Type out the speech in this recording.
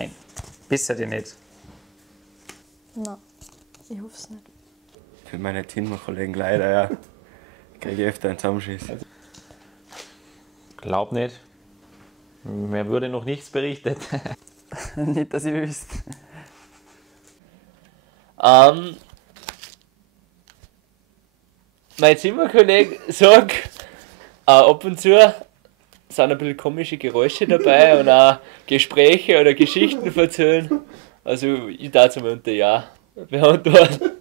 Nein. Besser dir nicht. Nein, ich hoffe es nicht. Für meine Teamkollegen leider, ja. Kriege ich öfter einen Zusammenschiss. Glaub nicht. Mir wurde noch nichts berichtet. Nicht, dass ich wüsste. Mein Zimmerkollege sagt, ab und zu sind ein bisschen komische Geräusche dabei und auch Gespräche oder Geschichten erzählen. Also ich darf es mal unter Ja beantworten.